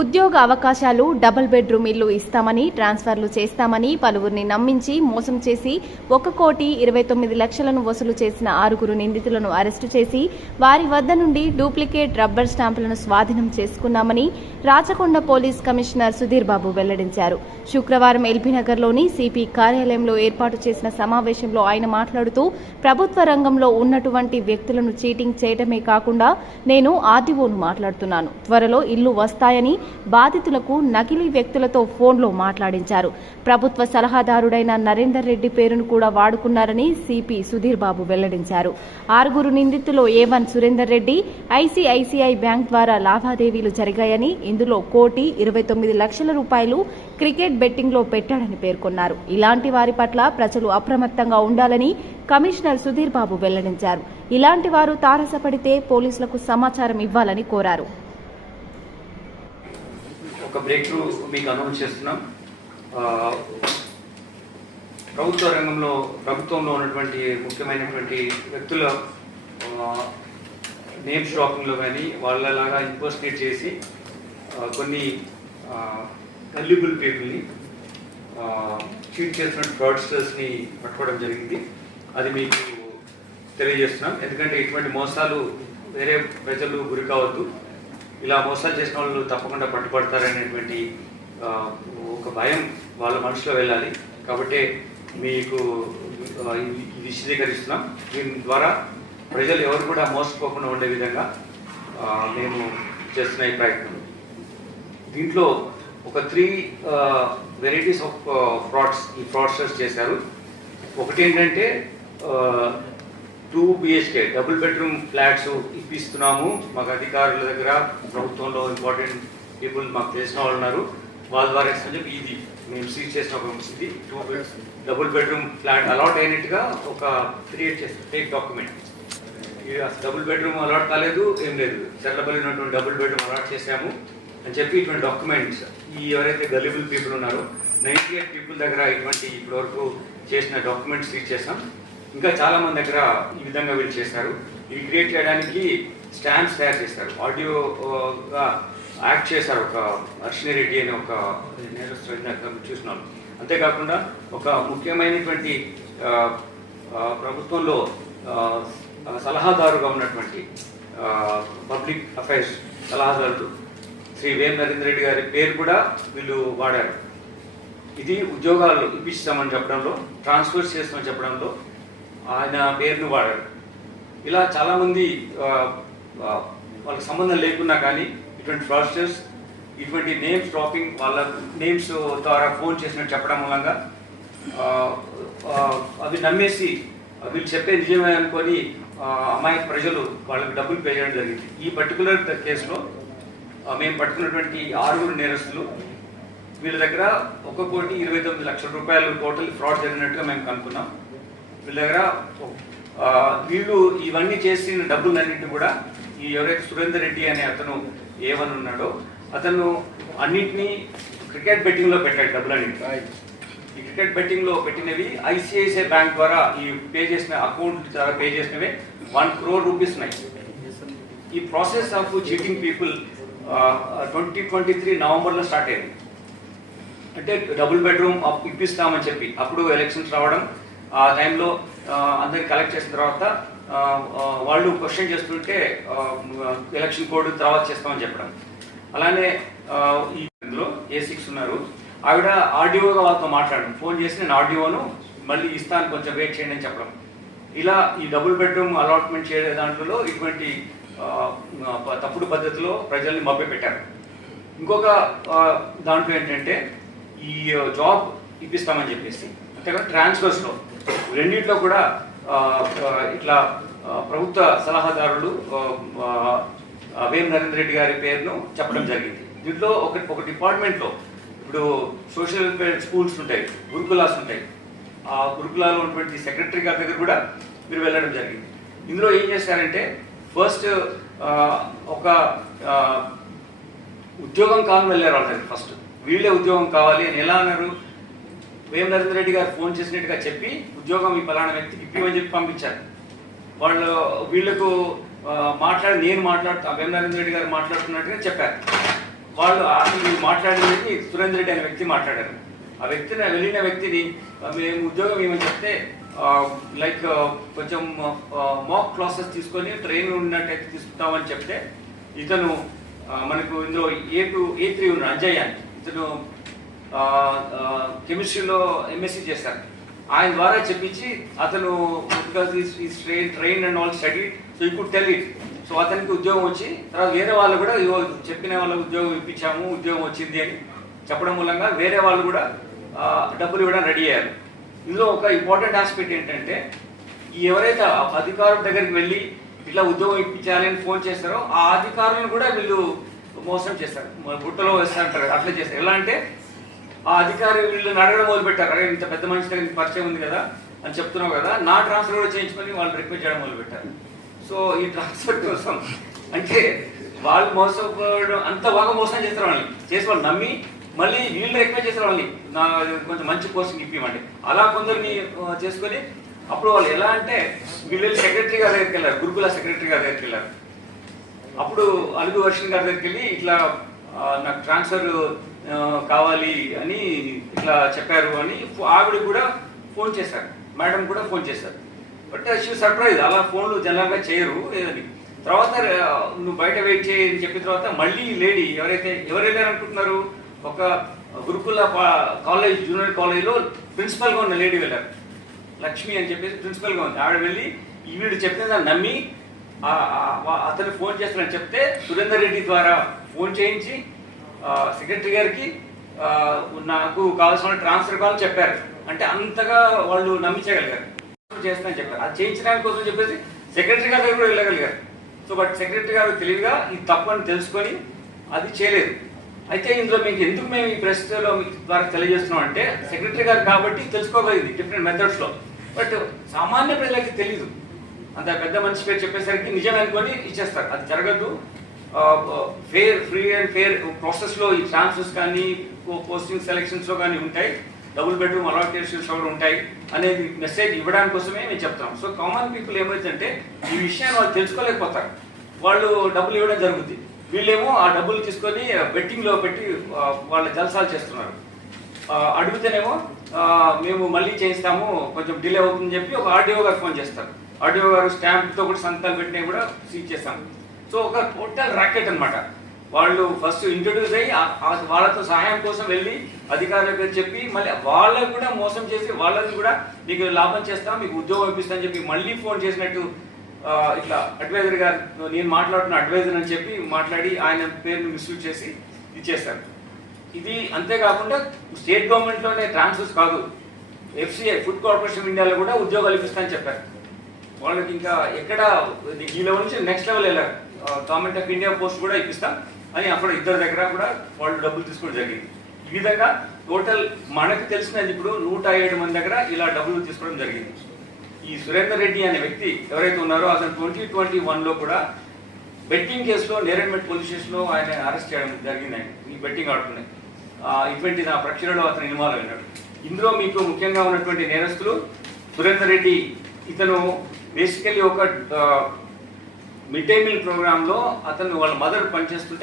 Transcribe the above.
ఉద్యోగ అవకాశాలు, double bedroom ఇల్లు ఇస్తామని, ట్రాన్స్ఫర్లు చేస్తామని పలువురిని నమ్మించి మోసం చేసి 1,29,00,000ను వసూలు చేసిన 6 నిందితులను అరెస్టు చేసి వారి వద్ద నుండి డూప్లికేట్ రబ్బర్ స్టాంపులను స్వాధీనం చేసుకున్నామని రాచకొండ పోలీస్ కమిషనర్ సుధీర్ బాబు వెల్లడించారు. శుక్రవారం ఎల్బీనగర్లోని సిపి కార్యాలయంలో ఏర్పాటు చేసిన సమావేశంలో ఆయన మాట్లాడుతూ ప్రభుత్వ రంగంలో ఉన్నటువంటి వ్యక్తులను చీటింగ్ చేయడమే కాకుండా నేను ఆర్డీఓను మాట్లాడుతున్నాను, త్వరలో ఇల్లు వస్తాయని బాధితులకు నకిలీ వ్యక్తులతో ఫోన్లో మాట్లాడించారు. ప్రభుత్వ సలహాదారుడైన నరేందర్ రెడ్డి పేరును కూడా వాడుకున్నారని సిపి సుధీర్ బాబు వెల్లడించారు. 6 నిందితుల్లో A1 Surender Reddy ICICI bank ద్వారా లావాదేవీలు జరిగాయని, ఇందులో 1,29,00,000 రూపాయలు క్రికెట్ బెట్టింగ్లో పెట్టాడని పేర్కొన్నారు. ఇలాంటి వారి పట్ల ప్రజలు అప్రమత్తంగా ఉండాలని కమిషనర్ సుధీర్ బాబు వెల్లడించారు. ఇలాంటి వారు తారసపడితే పోలీసులకు సమాచారం ఇవ్వాలని కోరారు. ఒక బ్రేక్ త్రూ మీకు అనౌన్స్ చేస్తున్నాం. ప్రభుత్వంలో ఉన్నటువంటి ముఖ్యమైనటువంటి వ్యక్తుల నేమ్ షాపింగ్లో కానీ వాళ్ళలాగా ఇంపోస్టేట్ చేసి కొన్ని గల్లిబుల్ పీపుల్ని చీట్ చేసినటువంటి ఫ్రాడ్స్టర్స్ని పట్టుకోవడం జరిగింది. అది మీకు తెలియజేస్తున్నాం. ఎందుకంటే ఇటువంటి మోసాలు వేరే ప్రజలు గురి కావద్దు. ఇలా మోసాలు చేసిన వాళ్ళు తప్పకుండా పట్టుబడతారనేటువంటి ఒక భయం వాళ్ళ మనసులో వెళ్ళాలి. కాబట్టి మీకు విశదీకరిస్తున్నాం. దీని ద్వారా ప్రజలు ఎవరు కూడా మోసపోకుండా ఉండే విధంగా మేము చేస్తున్న ఈ ప్రయత్నం. దీంట్లో ఒక 3 వెరైటీస్ ఆఫ్ ఈ ఫ్రాడ్స్టర్స్ చేశారు. ఒకటి ఏంటంటే 2 BHK డబుల్ బెడ్రూమ్ ఫ్లాట్స్ ఇప్పిస్తున్నాము, మాకు అధికారుల దగ్గర ప్రభుత్వంలో ఇంపార్టెంట్ పీపుల్ మాకు తెలిసిన వాళ్ళు ఉన్నారు, వాళ్ళ ద్వారా చెప్పి ఇది మేము సీజ్ చేసిన ఒక ఇది 2 డబుల్ బెడ్రూమ్ ఫ్లాట్ అలాట్ అయినట్టుగా ఒక క్రియేట్ చేస్తాం fake document. Double bedroom allot కాలేదు, ఏం లేదు, చెర్లపల్లి ఉన్నటువంటి డబుల్ బెడ్రూమ్ అలాట్ చేశాము అని చెప్పి ఇటువంటి డాక్యుమెంట్స్ ఎవరైతే గల్లిబుల్ పీపుల్ ఉన్నారో 98 పీపుల్ దగ్గర ఇటువంటి ఇప్పటివరకు చేసిన డాక్యుమెంట్స్ సీజ్ చేస్తాం. ఇంకా చాలామంది దగ్గర ఈ విధంగా వీళ్ళు చేశారు. ఇవి క్రియేట్ చేయడానికి స్టాంప్స్ తయారు చేస్తారు, ఆడియోగా యాక్ట్ చేశారు. ఒక అర్షిని రెడ్డి అని ఒక నేరస్తుడు చూసినాను. అంతేకాకుండా ఒక ముఖ్యమైనటువంటి ప్రభుత్వంలో సలహాదారుగా ఉన్నటువంటి పబ్లిక్ అఫైర్స్ సలహాదారుడు శ్రీ వేం నరేందర్ రెడ్డి గారి పేరు కూడా వీళ్ళు వాడారు. ఇది ఉద్యోగాలు ఇప్పిస్తామని చెప్పడంలో, ట్రాన్స్ఫర్స్ చేస్తామని చెప్పడంలో ఆయన పేరును వాడారు. ఇలా చాలామంది వాళ్ళకి సంబంధం లేకున్నా కానీ ఇటువంటి ఫ్రాడ్స్టర్స్ ఇటువంటి నేమ్స్ డ్రాపింగ్ వాళ్ళ నేమ్స్ ద్వారా ఫోన్ చేసినట్టు చెప్పడం మూలంగా అవి నమ్మేసి వీళ్ళు చెప్పే నిజమే అనుకొని అమాయక ప్రజలు వాళ్ళకి డబ్బులు పే చేయడం జరిగింది. ఈ పర్టికులర్ కేసులో మేము పట్టుకున్నటువంటి 6 నేరస్తులు వీళ్ళ దగ్గర 1,29,00,000 రూపాయలు టోటల్ ఫ్రాడ్ జరిగినట్టుగా మేము కనుక్కున్నాం. వీళ్ళ దగ్గర వీళ్ళు ఇవన్నీ చేసిన డబ్బులన్నింటినీ కూడా ఈ ఎవరైతే సురేందర్ రెడ్డి అనే అతను A1 ఉన్నాడో అతను అన్నింటినీ క్రికెట్ బెట్టింగ్లో పెట్టాడు. డబ్బులన్నింటి ఈ క్రికెట్ బెట్టింగ్లో పెట్టినవి ఐసిఐసిఐ బ్యాంక్ ద్వారా ఈ పే చేసిన అకౌంట్ ద్వారా పే చేసినవి 1 crore రూపీస్ ఉన్నాయి. ఈ ప్రాసెస్ ఆఫ్ చీటింగ్ పీపుల్ 2023 నవంబర్లో స్టార్ట్ అయింది. అంటే డబుల్ బెడ్రూమ్ ఇప్పిస్తామని చెప్పి అప్పుడు ఎలక్షన్స్ రావడం, ఆ టైంలో అందరికి కలెక్ట్ చేసిన తర్వాత వాళ్ళు క్వశ్చన్ చేస్తుంటే ఎలక్షన్ కోడ్ తర్వాత చేస్తామని చెప్పడం. అలానే ఈ ఇందులో A6 ఉన్నారు, ఆవిడ ఆర్డీఓగా వాళ్ళతో మాట్లాడడం, ఫోన్ చేసి నేను ఆర్డీఓను మళ్ళీ ఇస్తాను కొంచెం వెయిట్ చేయండి అని చెప్పడం. ఇలా ఈ డబుల్ బెడ్రూమ్ అలాట్మెంట్ చేయే దాంట్లో ఇటువంటి తప్పుడు పద్ధతిలో ప్రజల్ని మభ్యపెట్టారు. ఇంకొక దాంట్లో ఏంటంటే ఈ జాబ్ ఇప్పిస్తామని చెప్పేసి అంతేకాదు ట్రాన్స్ఫర్స్లో రెండింటిలో కూడా ఇట్లా ప్రభుత్వ సలహాదారులు వేం నరేందర్ రెడ్డి గారి పేరును చెప్పడం జరిగింది. దీంట్లో ఒక డిపార్ట్మెంట్లో ఇప్పుడు సోషల్ వెల్ఫేర్ స్కూల్స్ ఉంటాయి, గురుకులాస్ ఉంటాయి, ఆ గురుకులాలో ఉన్నటువంటి సెక్రటరీ గారి దగ్గర కూడా మీరు వెళ్ళడం జరిగింది. ఇందులో ఏం చేశారంటే ఫస్ట్ ఒక ఉద్యోగం కావాలని వెళ్ళారు వాళ్ళ దగ్గర. ఫస్ట్ వీళ్ళే ఉద్యోగం కావాలి అని ఎలా అన్నారు, వేం నరేందర్ రెడ్డి గారు ఫోన్ చేసినట్టుగా చెప్పి ఉద్యోగం ఈ ఫలానా వ్యక్తికి ఇప్పిమని చెప్పి పంపించారు. వాళ్ళు వీళ్ళకు నేను మాట్లాడుతా వేం నరేందర్ రెడ్డి గారు మాట్లాడుతున్నట్టుగా చెప్పారు. వాళ్ళు అసలు మాట్లాడింది సురేందర్ రెడ్డి అనే వ్యక్తి మాట్లాడారు. ఆ వ్యక్తిని వెళ్ళిన వ్యక్తిని మేము ఉద్యోగం ఏమని చెప్తే లైక్ కొంచెం మాక్ క్లాసెస్ తీసుకొని ట్రైన్ ఉన్నట్టయితే తీసుకుంటామని చెప్తే ఇతను మనకు ఇందులో A3 ఉన్నాడు అంజయ్య అని, ఇతను కెమిస్ట్రీలో MSc చేశారు. ఆయన ద్వారా చెప్పించి అతను because train and all study so you could tell it. So అతనికి ఉద్యోగం వచ్చి తర్వాత వేరే వాళ్ళు కూడా చెప్పిన వాళ్ళకి ఉద్యోగం ఇప్పించాము, ఉద్యోగం వచ్చింది అని చెప్పడం మూలంగా వేరే వాళ్ళు కూడా డబ్బులు ఇవ్వడం రెడీ అయ్యారు. ఇందులో ఒక ఇంపార్టెంట్ ఆస్పెక్ట్ ఏంటంటే ఎవరైతే అధికారుల దగ్గరికి వెళ్ళి ఇట్లా ఉద్యోగం ఇప్పించాలి అని ఫోన్ చేస్తారో ఆ అధికారులను కూడా వీళ్ళు మోసం చేస్తారు, బుట్టలో వేస్తారంటారు. అట్లా చేస్తారు. ఎలా అంటే ఆ అధికారి వీళ్ళని అడగడం మొదలు పెట్టారు, అరే ఇంత పెద్ద మనిషి దగ్గర పరిచయం ఉంది కదా అని చెప్తున్నావు కదా, నా ట్రాన్స్ఫర్ కూడా చేయించుకొని వాళ్ళు రిక్వెస్ట్ చేయడం మొదలు పెట్టారు. సో ఈ ట్రాన్స్ఫర్ కోసం అంటే వాళ్ళు మోసపోవడం అంత బాగా మోసం చేస్తారు, వాళ్ళని చేసి వాళ్ళు నమ్మి మళ్ళీ వీళ్ళు రిక్వెస్ట్ చేస్తారు వాళ్ళని నా కొంచెం మంచి పోస్టింగ్ ఇప్పిమంటే. అలా కొందరిని చేసుకొని అప్పుడు వాళ్ళు ఎలా అంటే వీళ్ళు సెక్రటరీ గారి దగ్గరికి వెళ్ళారు, గురుకుల సెక్రటరీ గారి దగ్గరికి వెళ్ళారు. అప్పుడు అలుగు వర్షన్ గారి దగ్గరికి వెళ్ళి ఇట్లా నాకు ట్రాన్స్ఫర్ కావాలి అని ఇట్లా చెప్పారు అని ఆవిడ కూడా ఫోన్ చేశారు, మేడం కూడా ఫోన్ చేశారు. బట్ షీ సర్ప్రైజ్, అలా ఫోన్లు జనరల్గా చేయరు ఏదని. తర్వాత నువ్వు బయట వెయిట్ చేయి అని చెప్పిన తర్వాత మళ్ళీ లేడీ ఎవరు వెళ్ళారనుకుంటున్నారు, ఒక గురుకుల కాలేజ్ జూనియర్ కాలేజ్లో ప్రిన్సిపల్గా ఉన్న లేడీ వెళ్ళారు, లక్ష్మి అని చెప్పేసి ప్రిన్సిపల్గా ఉంది. ఆవిడ వెళ్ళి వీడు చెప్పిన దాన్ని నమ్మి అతను ఫోన్ చేస్తానని చెప్తే సురేందర్ రెడ్డి ద్వారా ఫోన్ చేయించి సెక్రటరీ గారికి నాకు కావాల్సిన ట్రాన్స్ఫర్ కావాలని చెప్పారు. అంటే అంతగా వాళ్ళు నమ్మించగలిగారు, చేస్తానని చెప్పారు. అది చేయించడానికి కోసం చెప్పేసి సెక్రటరీ గారి దగ్గర కూడా వెళ్ళగలిగారు. సో బట్ సెక్రటరీ గారు తెలివిగా ఇది తప్పని తెలుసుకొని అది చేయలేదు. అయితే ఇందులో మీకు ఎందుకు మేము ఈ ప్రశ్నలో మీకు ద్వారా తెలియజేస్తున్నాం అంటే సెక్రటరీ గారు కాబట్టి తెలుసుకోగలిగింది డిఫరెంట్ మెథడ్స్లో. బట్ సామాన్య ప్రజలకి తెలీదు, అంత పెద్ద మనిషి పేరు చెప్పేసరికి నిజం అనుకొని ఇచ్చేస్తారు. అది జరగదు. ఫ్రీ అండ్ ఫేర్ ప్రాసెస్లో ఈ ట్రాన్స్ఫర్స్ కానీ పోస్టింగ్ సెలక్షన్స్లో కానీ ఉంటాయి, డబుల్ బెడ్రూమ్ అలాకేషన్స్ కూడా ఉంటాయి అనేది మెసేజ్ ఇవ్వడానికి కోసమే మేము చెప్తాం. సో కామన్ పీపుల్ ఏమైందంటే ఈ విషయాన్ని వాళ్ళు తెలుసుకోలేకపోతారు, వాళ్ళు డబ్బులు ఇవ్వడం జరుగుతుంది. వీళ్ళేమో ఆ డబ్బులు తీసుకొని బెట్టింగ్లో పెట్టి వాళ్ళ జల్సాలు చేస్తున్నారు. అడిగితేనేమో మేము మళ్ళీ చేయిస్తాము, కొంచెం డిలే అవుతుందని చెప్పి ఒక ఆర్డీఓ గారు ఫోన్ చేస్తారు. ఆర్డీఓ గారు స్టాంప్తో కూడా సంతకాలు పెట్టినవి కూడా సీజ్ చేస్తాము. సో ఒక టోటల్ ర్యాకెట్ అనమాట. వాళ్ళు ఫస్ట్ ఇంట్రొడ్యూస్ అయ్యి వాళ్ళతో సహాయం కోసం వెళ్ళి అధికారులకు చెప్పి మళ్ళీ వాళ్ళకు కూడా మోసం చేసి వాళ్ళని కూడా మీకు లాభం చేస్తాం, మీకు ఉద్యోగం ఇప్పిస్తామని చెప్పి మళ్ళీ ఫోన్ చేసినట్టు ఇట్లా అడ్వైజర్ గారు నేను మాట్లాడుతున్న అడ్వైజర్ అని చెప్పి మాట్లాడి ఆయన పేరును మిస్యూజ్ చేసి ఇచ్చేస్తారు. ఇది అంతేకాకుండా స్టేట్ గవర్నమెంట్లోనే ట్రాన్స్ఫర్స్ కాదు, FCI ఫుడ్ కార్పొరేషన్ ఆఫ్ ఇండియాలో కూడా ఉద్యోగాలు ఇప్పిస్తామని చెప్పారు. వాళ్ళకి ఇంకా ఎక్కడ ఈ లెవెల్ నుంచి నెక్స్ట్ లెవెల్ వెళ్ళారు, గవర్నమెంట్ ఆఫ్ ఇండియా పోస్ట్ కూడా ఇప్పిస్తాం అని అక్కడ ఇద్దరు దగ్గర కూడా వాళ్ళు డబ్బులు తీసుకోవడం జరిగింది. ఈ విధంగా టోటల్ మనకు తెలిసినది ఇప్పుడు 107 మంది దగ్గర ఇలా డబ్బులు తీసుకోవడం జరిగింది. ఈ సురేందర్ రెడ్డి అనే వ్యక్తి ఎవరైతే ఉన్నారో అతను 2021లో కూడా బెట్టింగ్ కేసులో నేరేడ్మెట్ పోలీస్ స్టేషన్లో ఆయన అరెస్ట్ చేయడం జరిగింది. ఆయన ఈ బెట్టింగ్ ఆడుతున్నాయి ఇటువంటి నా ప్రక్రియలో అతను ఇన్వాల్వ్ అయినాడు. ఇందులో మీకు ముఖ్యంగా ఉన్నటువంటి నేరస్తులు సురేందర్ రెడ్డి, ఇతను బేసికలీ ఒక మిడ్ డే మీల్ ప్రోగ్రాంలో అతను వాళ్ళ మదర్ పనిచేస్తుంటే